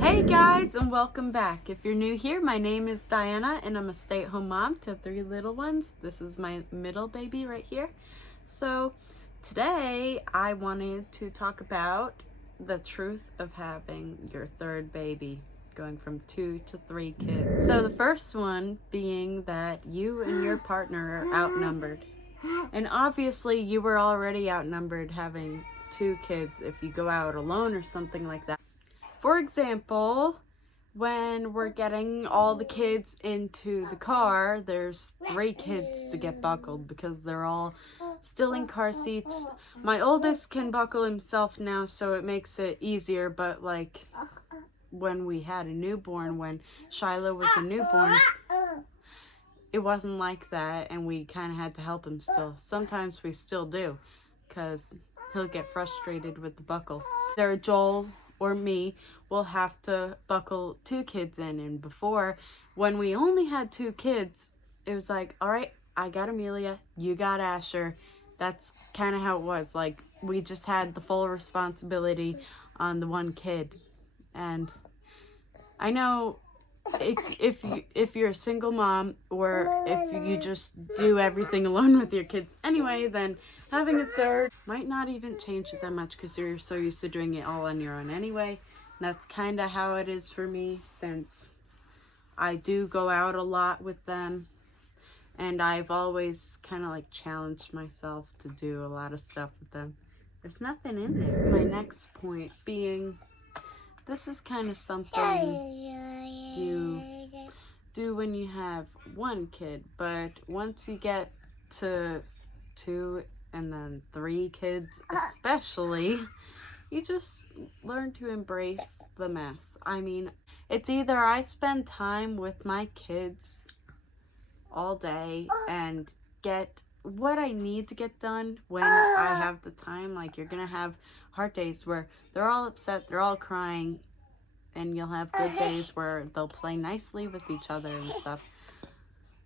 Hey guys, and welcome back. If you're new here, my name is Diana and I'm a stay-at-home mom to 3 little ones. This is my middle baby right here. So today I wanted to talk about the truth of having your third baby, going from 2 to 3 kids. So the first one being that you and your partner are outnumbered. And obviously you were already outnumbered having 2 kids if you go out alone or something like that. For example, when we're getting all the kids into the car, there's 3 kids to get buckled because they're all still in car seats. My oldest can buckle himself now, so it makes it easier, but like when we had a newborn, when Shiloh was a newborn, it wasn't like that, and we kind of had to help him still. Sometimes we still do, because he'll get frustrated with the buckle. Either Joel or me will have to buckle 2 kids in, and before, when we only had 2 kids, it was like, all right, I got Amelia, you got Asher. That's kind of how it was. Like, we just had the full responsibility on the one kid. And I know if you're a single mom, or if you just do everything alone with your kids anyway, then having a third might not even change it that much because you're so used to doing it all on your own anyway. And that's kind of how it is for me, since I do go out a lot with them, and I've always kind of like challenged myself to do a lot of stuff with them. There's nothing in there. My next point being, this is kind of something you do when you have 1 kid, but once you get to 2 and then 3 kids especially, you just learn to embrace the mess. I mean, it's either I spend time with my kids all day and get what I need to get done when I have the time. Like, you're gonna have hard days where they're all upset, they're all crying, and you'll have good days where they'll play nicely with each other and stuff.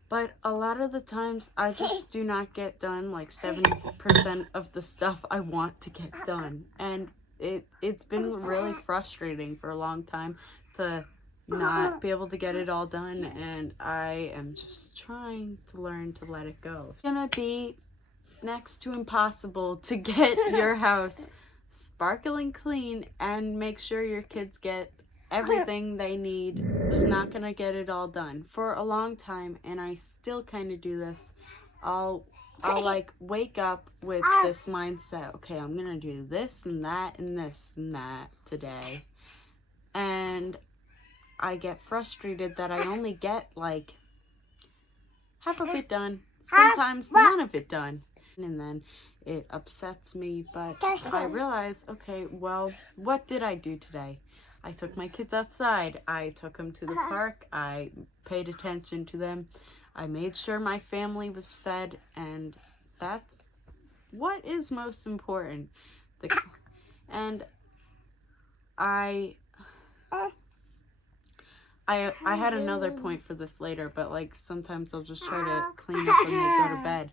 But a lot of the times I just do not get done like 70% of the stuff I want to get done. And it's been really frustrating for a long time to not be able to get it all done, and I am just trying to learn to let it go. It's gonna be next to impossible to get your house sparkling clean and make sure your kids get everything they need. Just not gonna get it all done for a long time, and I still kind of do this. I'll like wake up with this mindset, okay, I'm gonna do this and that and this and that today, and I get frustrated that I only get like half of it done, sometimes none of it done, and then it upsets me. But I realize, okay, well, what did I do today? I took my kids outside, I took them to the park, I paid attention to them, I made sure my family was fed, and that's what is most important. And I had another point for this later, but like sometimes I'll just try to clean up when they go to bed.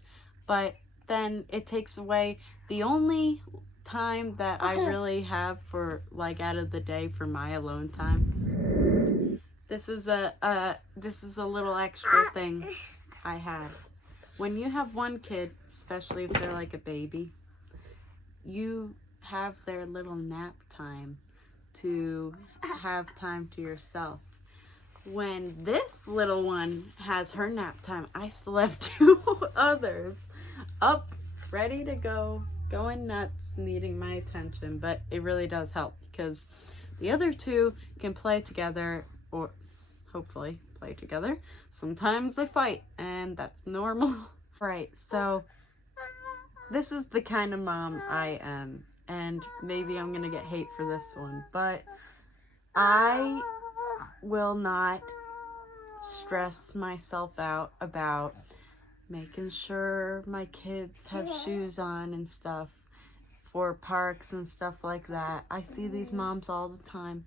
But then it takes away the only time that I really have for like out of the day for my alone time. This is a little extra thing I had. When you have 1 kid, especially if they're like a baby, you have their little nap time to have time to yourself. When this little one has her nap time, I still have 2 others up, ready to go, going nuts, needing my attention. But it really does help because the other 2 can play together, or hopefully play together. Sometimes they fight, and that's normal. Right, so this is the kind of mom I am, and maybe I'm gonna get hate for this one, but I will not stress myself out about making sure my kids have shoes on and stuff for parks and stuff like that. I see these moms all the time.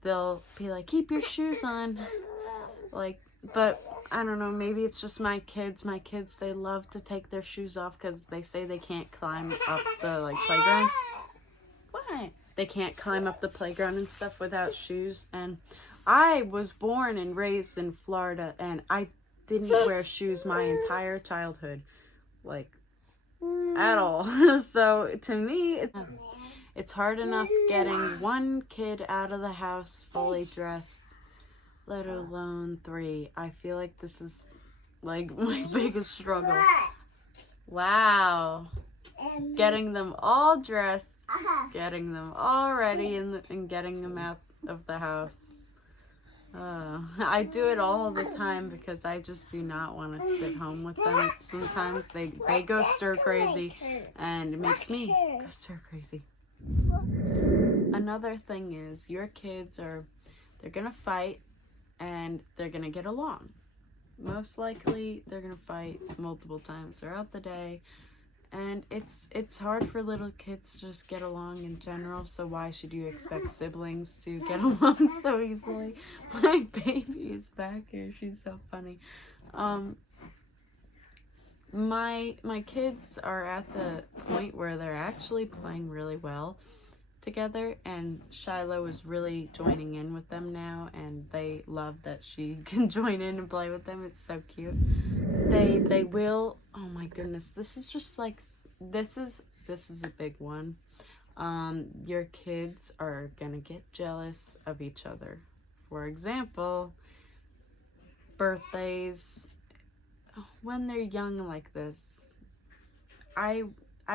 They'll be like, keep your shoes on. Like, but I don't know, maybe it's just my kids. My kids, they love to take their shoes off because they say they can't climb up the like playground. What? they can't climb up the playground and stuff without shoes. And I was born and raised in Florida, and I didn't wear shoes my entire childhood, like, at all. So to me, it's hard enough getting one kid out of the house fully dressed, let alone 3. I feel like this is like my biggest struggle. Wow. Getting them all dressed, getting them all ready, and getting them out of the house. I do it all the time because I just do not want to sit home with them. Sometimes they go stir crazy, and it makes me go stir crazy. Another thing is, your kids they're gonna fight and they're gonna get along. Most likely they're gonna fight multiple times throughout the day, and it's hard for little kids to just get along in general, so why should you expect siblings to get along so easily? My baby is back here. She's so funny. My kids are at the point where they're actually playing really well together, and Shiloh is really joining in with them now, and they love that she can join in and play with them. It's so cute. They will, oh my goodness, this is just like, this is a big one. Your kids are gonna get jealous of each other. For example, birthdays. When they're young like this, I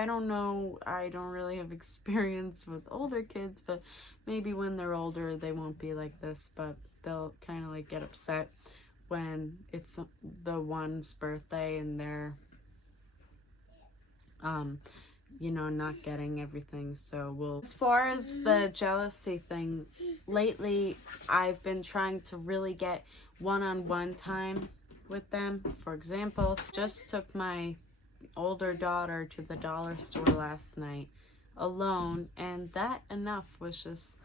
don't know, I don't really have experience with older kids, but maybe when they're older they won't be like this, but they'll kind of like get upset when it's the one's birthday and they're you know, not getting everything. So as far as the jealousy thing, lately I've been trying to really get one-on-one time with them. For example, just took my older daughter to the dollar store last night alone, and that enough was just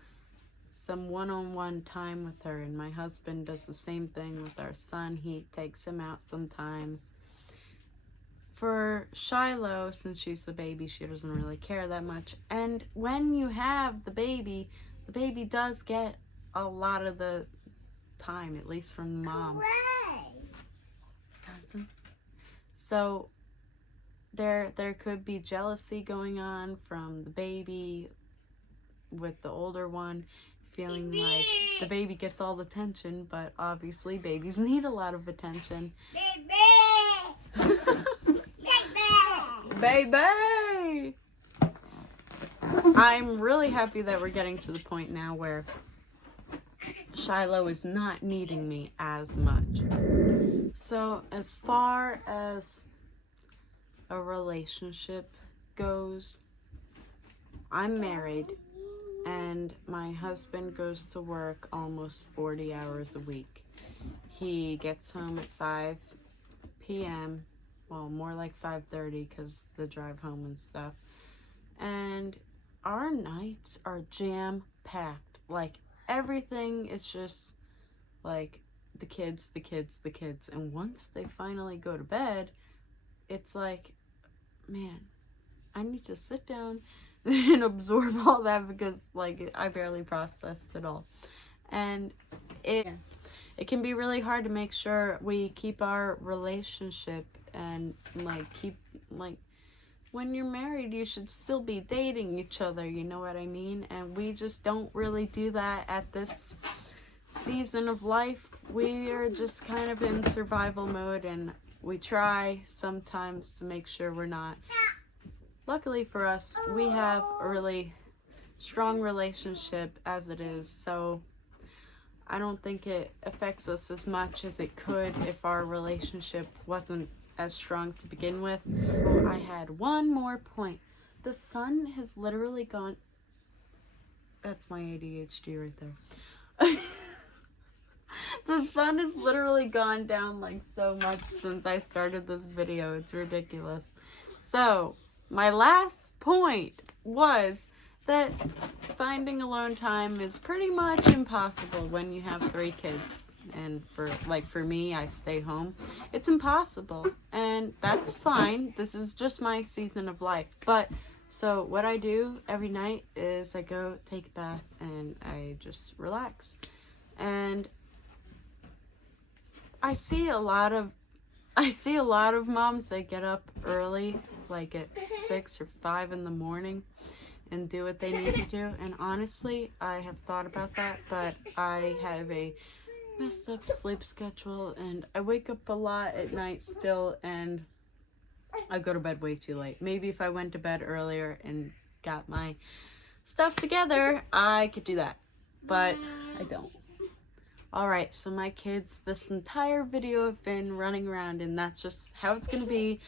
some one-on-one time with her. And my husband does the same thing with our son. He takes him out sometimes. For Shiloh, since she's a baby, she doesn't really care that much, and when you have the baby does get a lot of the time, at least from mom. So there could be jealousy going on from the baby with the older one, feeling like the baby gets all the attention, but obviously babies need a lot of attention. Baby! I'm really happy that we're getting to the point now where Shiloh is not needing me as much. So as far as a relationship goes, I'm married, and my husband goes to work almost 40 hours a week. He gets home at 5 p.m., well, more like 5:30 because the drive home and stuff. And our nights are jam-packed. Like, everything is just like the kids. And once they finally go to bed, it's like, man, I need to sit down and absorb all that, because like I barely processed it all. And it can be really hard to make sure we keep our relationship, and like keep, like, when you're married you should still be dating each other, you know what I mean? And we just don't really do that at this season of life. We are just kind of in survival mode, and we try sometimes to make sure we're not. Luckily for us, we have a really strong relationship as it is, so I don't think it affects us as much as it could if our relationship wasn't as strong to begin with. Oh, I had one more point. The sun has literally gone... That's my ADHD right there. The sun has literally gone down like so much since I started this video. It's ridiculous. So, my last point was that finding alone time is pretty much impossible when you have 3 kids. And for me, I stay home. It's impossible, and that's fine. This is just my season of life. But So what I do every night is I go take a bath and I just relax. And I see a lot of moms that get up early, like at 6 or 5 in the morning, and do what they need to do. And honestly, I have thought about that, but I have a messed up sleep schedule and I wake up a lot at night still, and I go to bed way too late. Maybe if I went to bed earlier and got my stuff together, I could do that, but I don't. Alright, so my kids this entire video have been running around, and that's just how it's gonna be.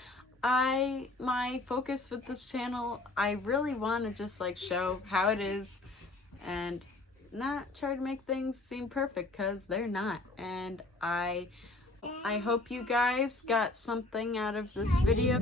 My focus with this channel, I really want to just like show how it is and not try to make things seem perfect, because they're not. And I hope you guys got something out of this video.